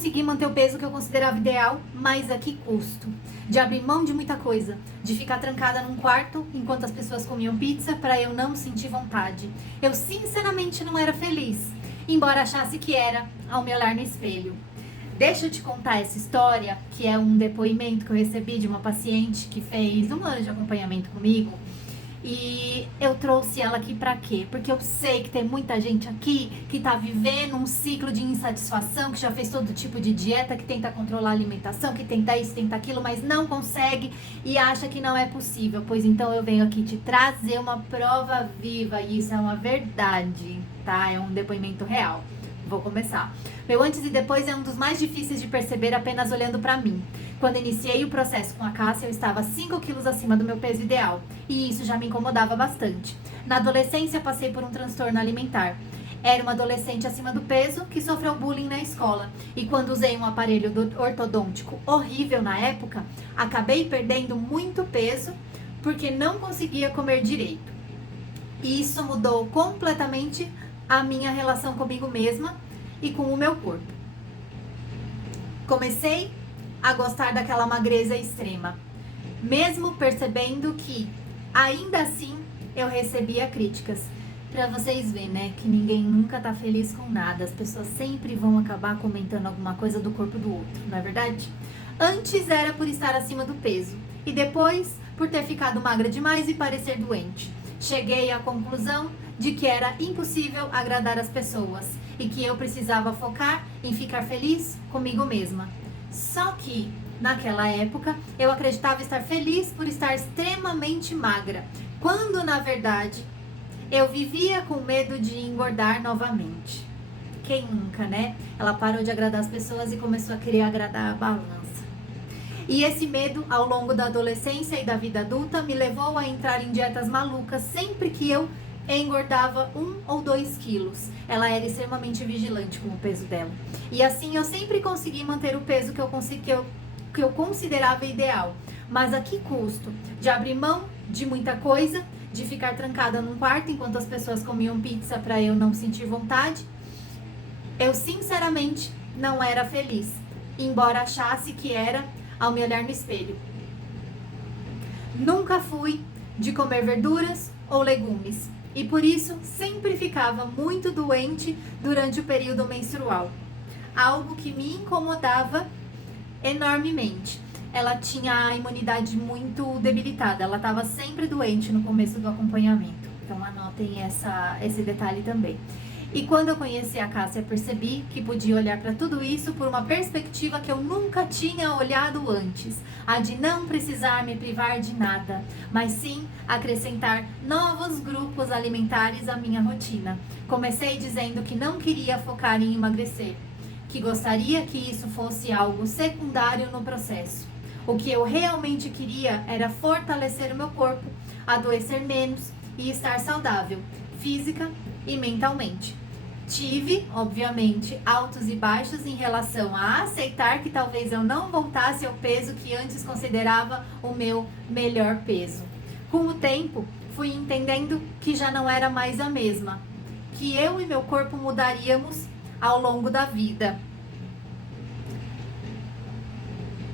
consegui manter o peso que eu considerava ideal, mas a que custo? De abrir mão de muita coisa, de ficar trancada num quarto enquanto as pessoas comiam pizza para eu não sentir vontade. Eu sinceramente não era feliz, embora achasse que era ao me olhar no espelho. Deixa eu te contar essa história, que é um depoimento que eu recebi de uma paciente que fez 1 ano de acompanhamento comigo. E eu trouxe ela aqui pra quê? Porque eu sei que tem muita gente aqui que tá vivendo um ciclo de insatisfação, que já fez todo tipo de dieta, que tenta controlar a alimentação, que tenta isso, tenta aquilo, mas não consegue e acha que não é possível. Pois então eu venho aqui te trazer uma prova viva, e isso é uma verdade, tá? É um depoimento real. Vou começar. Meu antes e depois é um dos mais difíceis de perceber apenas olhando pra mim. Quando iniciei o processo com a Cássia, eu estava 5 quilos acima do meu peso ideal, e isso já me incomodava bastante. Na adolescência, passei por um transtorno alimentar. Era uma adolescente acima do peso que sofreu bullying na escola, e quando usei um aparelho ortodôntico horrível na época, acabei perdendo muito peso porque não conseguia comer direito. E isso mudou completamente a minha relação comigo mesma e com o meu corpo. Comecei a gostar daquela magreza extrema, mesmo percebendo que, ainda assim, eu recebia críticas. Pra vocês verem, né, que ninguém nunca tá feliz com nada. As pessoas sempre vão acabar comentando alguma coisa do corpo do outro, não é verdade? Antes era por estar acima do peso, e depois por ter ficado magra demais e parecer doente. Cheguei à conclusão de que era impossível agradar as pessoas e que eu precisava focar em ficar feliz comigo mesma. Só que, naquela época, eu acreditava estar feliz por estar extremamente magra, quando, na verdade, eu vivia com medo de engordar novamente. Quem nunca, né? Ela parou de agradar as pessoas e começou a querer agradar a balança. E esse medo, ao longo da adolescência e da vida adulta, me levou a entrar em dietas malucas sempre que eu engordava 1 ou 2 quilos. Ela era extremamente vigilante com o peso dela. E assim eu sempre consegui manter o peso que eu considerava ideal. Mas a que custo? De abrir mão de muita coisa, de ficar trancada num quarto enquanto as pessoas comiam pizza para eu não sentir vontade. Eu sinceramente não era feliz, embora achasse que era ao me olhar no espelho. Nunca fui de comer verduras ou legumes, e por isso sempre ficava muito doente durante o período menstrual, algo que me incomodava enormemente. Ela tinha a imunidade muito debilitada, ela estava sempre doente no começo do acompanhamento, então anotem esse detalhe também. E quando eu conheci a Cássia, percebi que podia olhar para tudo isso por uma perspectiva que eu nunca tinha olhado antes. A de não precisar me privar de nada, mas sim acrescentar novos grupos alimentares à minha rotina. Comecei dizendo que não queria focar em emagrecer, que gostaria que isso fosse algo secundário no processo. O que eu realmente queria era fortalecer o meu corpo, adoecer menos e estar saudável, física e mentalmente. Tive, obviamente, altos e baixos em relação a aceitar que talvez eu não voltasse ao peso que antes considerava o meu melhor peso. Com o tempo, fui entendendo que já não era mais a mesma, que eu e meu corpo mudaríamos ao longo da vida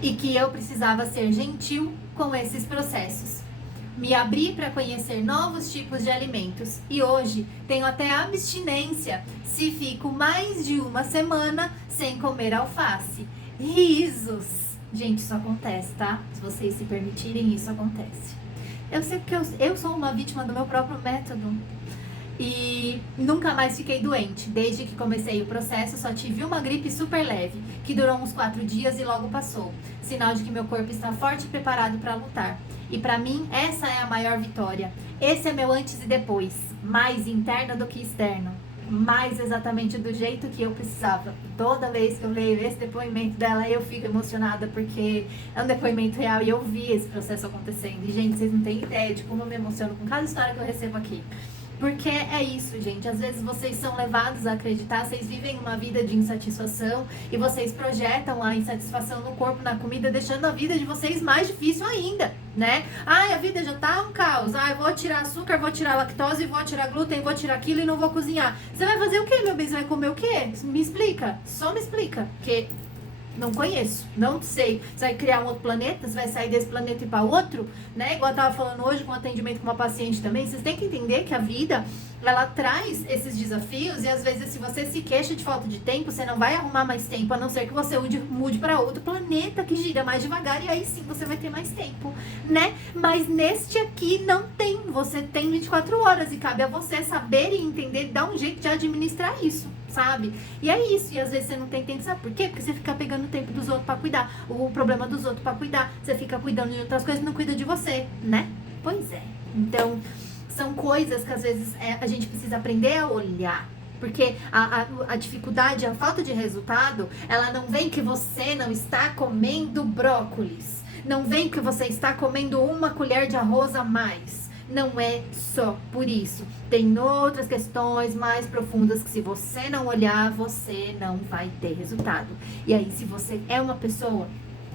e que eu precisava ser gentil com esses processos. Me abri para conhecer novos tipos de alimentos e hoje tenho até abstinência se fico mais de 1 semana sem comer alface. Risos! Gente, isso acontece, tá? Se vocês se permitirem, isso acontece. Eu sei porque eu sou uma vítima do meu próprio método. E nunca mais fiquei doente. Desde que comecei o processo, só tive uma gripe super leve, que durou uns 4 dias e logo passou. Sinal de que meu corpo está forte e preparado para lutar. E para mim, essa é a maior vitória. Esse é meu antes e depois. Mais interno do que externo. Mais exatamente do jeito que eu precisava. Toda vez que eu leio esse depoimento dela, eu fico emocionada, porque é um depoimento real e eu vi esse processo acontecendo. E, gente, vocês não têm ideia de como eu me emociono com cada história que eu recebo aqui. Porque é isso, gente. Às vezes vocês são levados a acreditar, vocês vivem uma vida de insatisfação e vocês projetam a insatisfação no corpo, na comida, deixando a vida de vocês mais difícil ainda, né? Ai, a vida já tá um caos. Ai, vou tirar açúcar, vou tirar lactose, vou tirar glúten, vou tirar aquilo e não vou cozinhar. Você vai fazer o quê, meu bem? Você vai comer o quê? Me explica. Só me explica. Porque Não conheço, não sei. Você vai criar um outro planeta, você vai sair desse planeta e ir para outro, né? Igual eu tava falando hoje com atendimento com uma paciente também. Vocês têm que entender que a vida, ela traz esses desafios e às vezes se você se queixa de falta de tempo, você não vai arrumar mais tempo, a não ser que você mude para outro planeta que gira mais devagar e aí sim você vai ter mais tempo, né? Mas neste aqui não tem, você tem 24 horas e cabe a você saber e entender, dar um jeito de administrar isso, sabe? E é isso, e às vezes você não tem tempo, sabe por quê? Porque você fica pegando o tempo dos outros pra cuidar, o problema dos outros pra cuidar, você fica cuidando de outras coisas e não cuida de você, né? Pois é. Então, são coisas que às vezes a gente precisa aprender a olhar. Porque a dificuldade, a falta de resultado, ela não vem que você não está comendo brócolis. Não vem que você está comendo uma colher de arroz a mais. Não é só por isso. Tem outras questões mais profundas que se você não olhar, você não vai ter resultado. E aí, se você é uma pessoa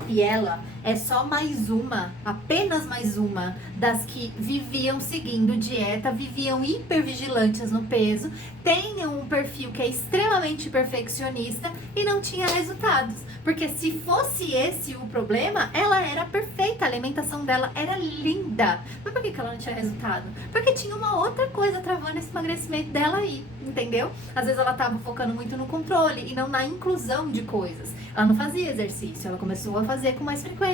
e ela é só mais uma, apenas mais uma, das que viviam seguindo dieta, viviam hipervigilantes no peso, tenham um perfil que é extremamente perfeccionista e não tinha resultados. Porque se fosse esse o problema, ela era perfeita, a alimentação dela era linda. Mas por que ela não tinha resultado? Porque tinha uma outra coisa travando esse emagrecimento dela aí, entendeu? Às vezes ela estava focando muito no controle e não na inclusão de coisas. Ela não fazia exercício, ela começou a fazer com mais frequência.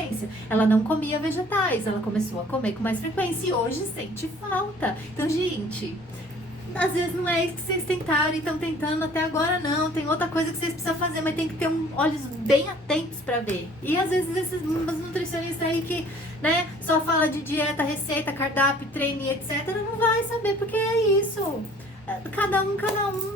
Ela não comia vegetais, ela começou a comer com mais frequência e hoje sente falta. Então, gente, às vezes não é isso que vocês tentaram e estão tentando até agora, não. Tem outra coisa que vocês precisam fazer, mas tem que ter olhos bem atentos pra ver. E às vezes esses nutricionistas aí que, né, só fala de dieta, receita, cardápio, treino e etc, não vai saber porque é isso. Cada um.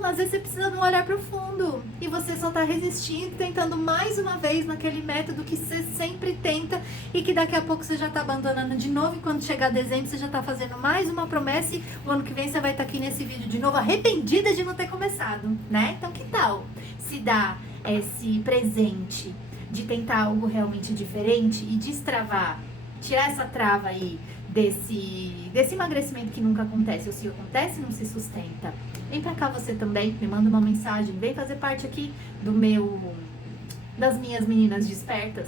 Às vezes você precisa de um olhar profundo e você só tá resistindo, tentando mais uma vez naquele método que você sempre tenta e que daqui a pouco você já tá abandonando de novo e quando chegar dezembro você já tá fazendo mais uma promessa e o ano que vem você vai estar aqui nesse vídeo de novo arrependida de não ter começado, né? Então que tal se dar esse presente de tentar algo realmente diferente e destravar, tirar essa trava aí desse emagrecimento que nunca acontece, ou se acontece, não se sustenta. Vem pra cá você também, me manda uma mensagem, vem fazer parte aqui das minhas meninas despertas.